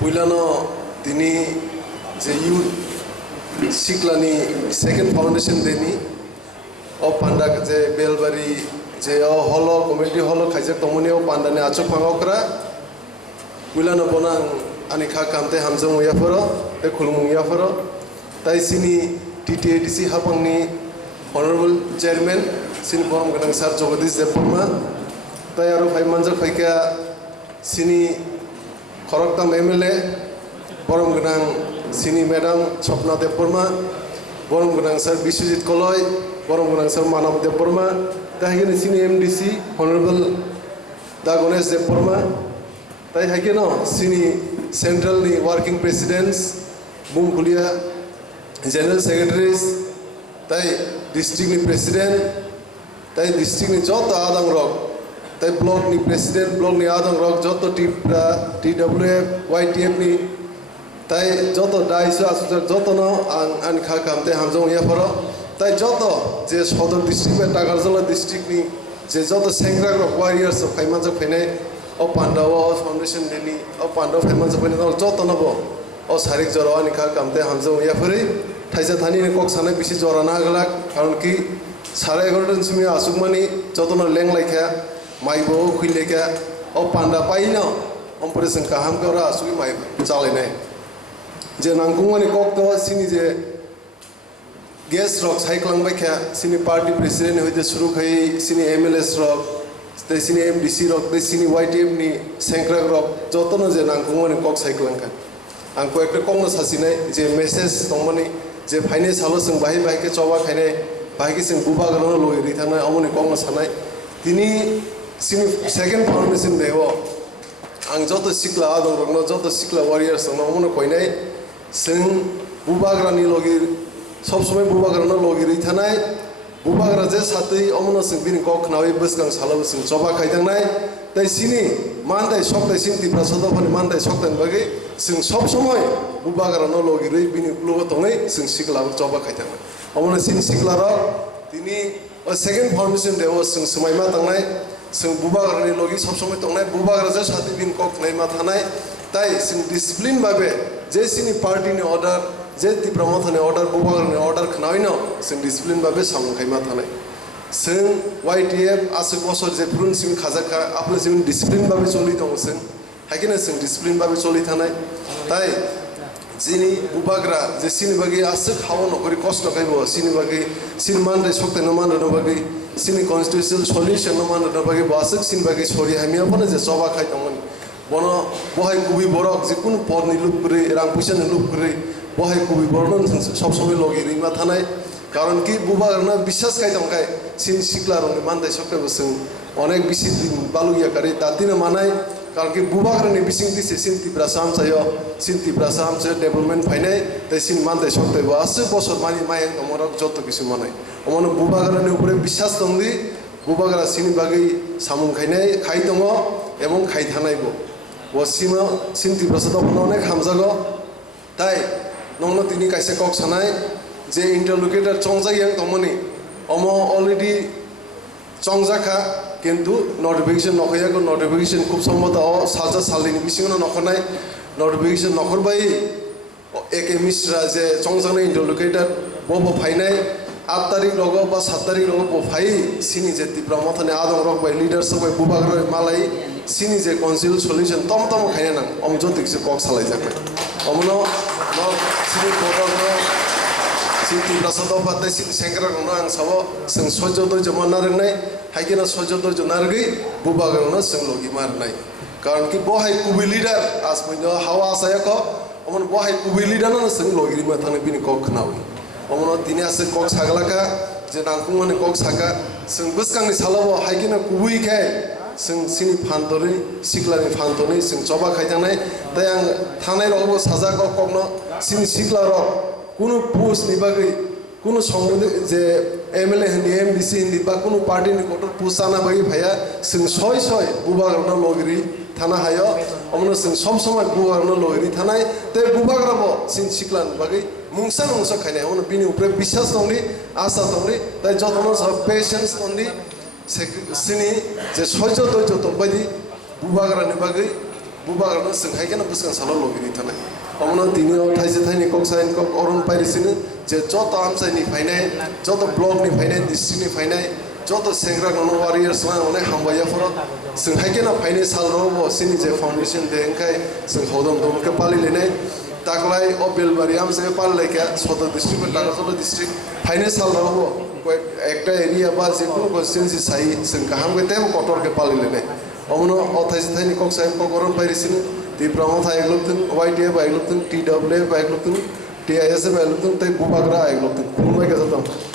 পুইলানো তিনি যে youth সিকলানি second foundation দেনি ও পান্ডা যে বেলবাড়ি যে হল কমিউনিটি হল খাইজে তমনি ও পান্ডানি আচক ফাঙ্গকরা পুইলানো বনাং আনি খা কামতে হামজং ইয়াফরো তে খুলমুং ইয়াফরো তাই সিনি টিটিএডিসি হাপাংনি অনারেবল চেয়ারম্যান সিনি বরম গনাং স্যার জগদীশ দেববর্মা তাই আরো ভাই মানজাক ফাইকা সিনি খরকতাম এমএলএ বরম গনাং সিনি ম্যাডাম স্বপ্না দেববর্মা বরম গনাং স্যার বিশ্বজিৎ কলয় বরম গনাং স্যার মানব দেববর্মা তাই সিনি এমডিসি অনারেবল দা গণেশ দেববর্মা তাই হাইকে ন সিনি সেন্ট্রালনি ওয়ার্কিং প্রেসিডেন্টস বুমকুলিয়া জেনারেল সেক্রেটারিস তাই ডিস্ট্রিক্টনি প্রেসিডেন্ট তাই ডিস্ট্রিক্টনি যত আদং রক তাই ব্লকনি প্রেসিডেন্ট ব্লকনি আদং রক যত টিপরা টিডব্লিউএফ ওয়াইটিএফনি তাই যত ডাইসো আসুচার যত ন আন খা কামতে হামজং ইয়াফর তাই যত যে সদর ডিস্ট্রিক্ট টাকারজলা ডিস্ট্রিক্টনি যে যত সেংগ্রা রক ওয়ারিয়ার্স ফাইমানজাক ফাইনাই ও পান্ডাও ফাউন্ডেশন দেনি ও পান্ডাও ফাইমানজাক ফাইনাই যত নব ও সারিক জরা আনি খা কামতে হামজং ইয়াফরি থাইজা থানি কক সানাই বেশি জরা না গলাক কারণ কি 11:30 সিমি আসুকমানি যতন লেংলাইখা মাইবো খুইলেখা ও পান্ডা পাইন অম্পরেশন কাহাম করা আসুকি মাই চালাইনাই যে নাংকুমানি কক তো সিনি যে গ্যাস রক সাইক্লাংবাইখা সিনি পার্টি প্রেসিডেন্ট হইতে শুরু খাই সিনি এমএলএস রক তাই সিনি এমডিসি রক তাই সিনি ওয়াইটিএফ নি সেংক্রাক রক যতন যে নাংকুমানি কক সাইক্লাংখা आं कয়েকটা কংনো সাসিনাই যে মেসেজ তংমানি যে ফাইনে সালো जों बाहाय बाहायके चबा खायनाय बाहायके जों बुबागनो लगे रिथानाय अमनि कংनो सानाय तिनि सिनि सेकेन्ड फाउन्डेशन देव आं जत सिक्ला आदं रंनो जत सिक्ला वारियार्स दं अमनो कयनाय जों बुबाग्रानि लगे सब समय बुबाग्रानो लगे रिथानाय बुबाग्रा जे सातै अमनो जों बिनि कखनावै बसगां सालो जों चबा खायदांनाय ताई सिनि मानदाय सकताय सिन्ति प्रसादफोरनि मानदाय सकताय बागै जों सब समय बुबाग्रानो लगिरै बिनि लोगो तङै जों सिक्ला चबा खायदांनाय अमनो सिन सिक्लार तिनि सेकेन्ड फाउन्डेशन देव जों समायमा थांनाय जों बुबाग्रानि लगे सब समय तंनाय बुबाग्रा जे साथै बिनि कखनायमा थानाय ताई जों डिसिप्लिन भाबे जे सिनि पार्टीनि अर्डार जे तिप्रमथनि अर्डार बुबाग्रानि अर्डार खनायनो जों डिसिप्लिन भाबे सामखायमा थानाय जों वाइटिएफ आसुक बसर जे प्रुनसिम खाजाखा आपले जों डिसिप्लिन भाबे चलि दङ जों हायकेनो जों डिसिप्लिन भाबे चलि थानाय ताई जिनि बुबाग्रा जे सिनि बागै आसुक हाव नकरि कष्ट खायबो सिनि बागै सिनि मानदाय सकतायनो माननो बागै सिनि कन्स्टिट्यूशनल सल्यूशन माननो बागै आसुक सिनि बागै सरि हामिया पनि जे सभा खाय दंमोन बनो बहाय कुबि बरक जिकुनु पदनि लुबग्रै रां फैसानि लुबग्रै बहाय कुबि बरन सब समय लगे रिमा थानाय कारण कि बुबाग्रानो বিশ্বাস खायदंखाय सिन सिक्ला रंनि मानदाय सकतायबो जों अनेक बिसि बालुगिया कारि दातिनो मानाय कारण कि बुबाग्रानि बिसिं दिसे सिन्तिफ्रा सामसायो सिन्तिफ्रा सामसे डेभलपमेन्ट फायनाय ताई सिन मानदाय सकतायबो आसु बसर मानि माय अमरक जत किसु मानाय अमनो बुबाग्रानि उपरे বিশ্বাস दंदि बुबाग्रा सिनि बागै सामुं खायनाय खाय दङ एबं खाय थानायबो वसिमा सिन्तिफ्रा सदफनो अनेक हामजागो ताई नंनो तिनि कायसे कक सानाय जे इंटरलोकेटर चंजायां तमनि अम अलरेडी चंजाखा किन्तु नोटिफिकेशन नखयाको नोटिफिकेशन खूब सम्भवतः साजा सालिनि बिसिङाव नखरनाय नोटिफिकेशन नखरबाय एके मिश्रा जे चंजानाय इंटरलोकेटर बबो फायनाय 8 तारिख लगो बा 7 तारिख लगो बो फाय सिनि जे तिप्रा मथने आदं रक बाय लीडर सबै बुबाग्र मालाय सिनि जे काउन्सिल सल्यूशन तम तम खायना नां अम जतिकसे कक सालाय जाखै अमनो न सिनि कोटरनो सिन्ति प्रसादफादै सिनि सेंग्रा रंनो आं साबो जों सज्ज दर्ज मानारनाय हायकेना सज्ज दर्ज नारगै बुबाग्रनो जों लगी मारनाय कारण कि बहाय कुबि लीडर आसमैनो हावा आसायाको अमन बहाय कुबि लीडरनो जों लगिरि मा थांनो बिनि कक खनाव अमनो तिनि आसे कक सागलाका जे नांकुमानि कक सागा जों बसकांनि सालाबो हायकेना कुबि खाय जों सिनि फानतरि सिक्लानि फानतरि जों चबा खायदांनाय ताई आं थानाय रगबो साजा ककनो सिनि सिक्ला रक কোনো পোস্ট নিবাগৈ কোনো সম্বন্ধে যে এমএলএ হিন্দি এমডিসি হিন্দি বা কোনো পার্টি নিকটর পোস্ট আনা বাগি ভাইয়া जों ছয় ছয় বুবাগ্রানো লগরি থানা হায় অমনো जों সব সময় বুবাগ্রানো লগরি থানায় তে বুবাগ্রাবো সিন সিকলান বাগি মুংসা মুংসা খাইনাय অমনো বিনি উপরে বিশ্বাস দंदि आशा दंदि তাই যতনো সব পেশেন্স দंदि सिनि जे सह्य धैर्य दंबायदि बुबाग्रानि बागै बुबागानो सोंहायगोन बुसकान साल लगिनि थानाय अमनो दिनियाव थाइसे थाइनै कक साइन कक अरन पाइरिसिनो जे जत आमसाइनि फायनाय जत ब्लकनि फायनाय डिस्ट्रिक्टनि फायनाय जत सेंग्रा गण वारियर्स मा अनेक हामबायाफोर सोंहायगोन फायनाय साल रबो सिनि जे फाउंडेशन दे ओंखाय जों हदम दमके पालिलेनाय ताकलाय अ बेलबारि आमसे पालिलायका सदर डिस्ट्रिक्ट में ताकसलो डिस्ट्रिक्ट फायनाय साल रबो একটা এরিয়া বা যে কোনো কনস্টিটুয়েন্সি চাই जों गाहाम गते कटरके पालिलेनाय अमनो अथाइस थाइनि कक साइन कक अरन पाइरिसिनो दिप्रामा थाइग्लुतों वाइटिए बाइग्लुतों टीडब्ल्यू बाइग्लुतों टीआईएस बाइग्लुतों तै बुबाग्रा आइग्लुतों खुलुमबाय गोजोनथों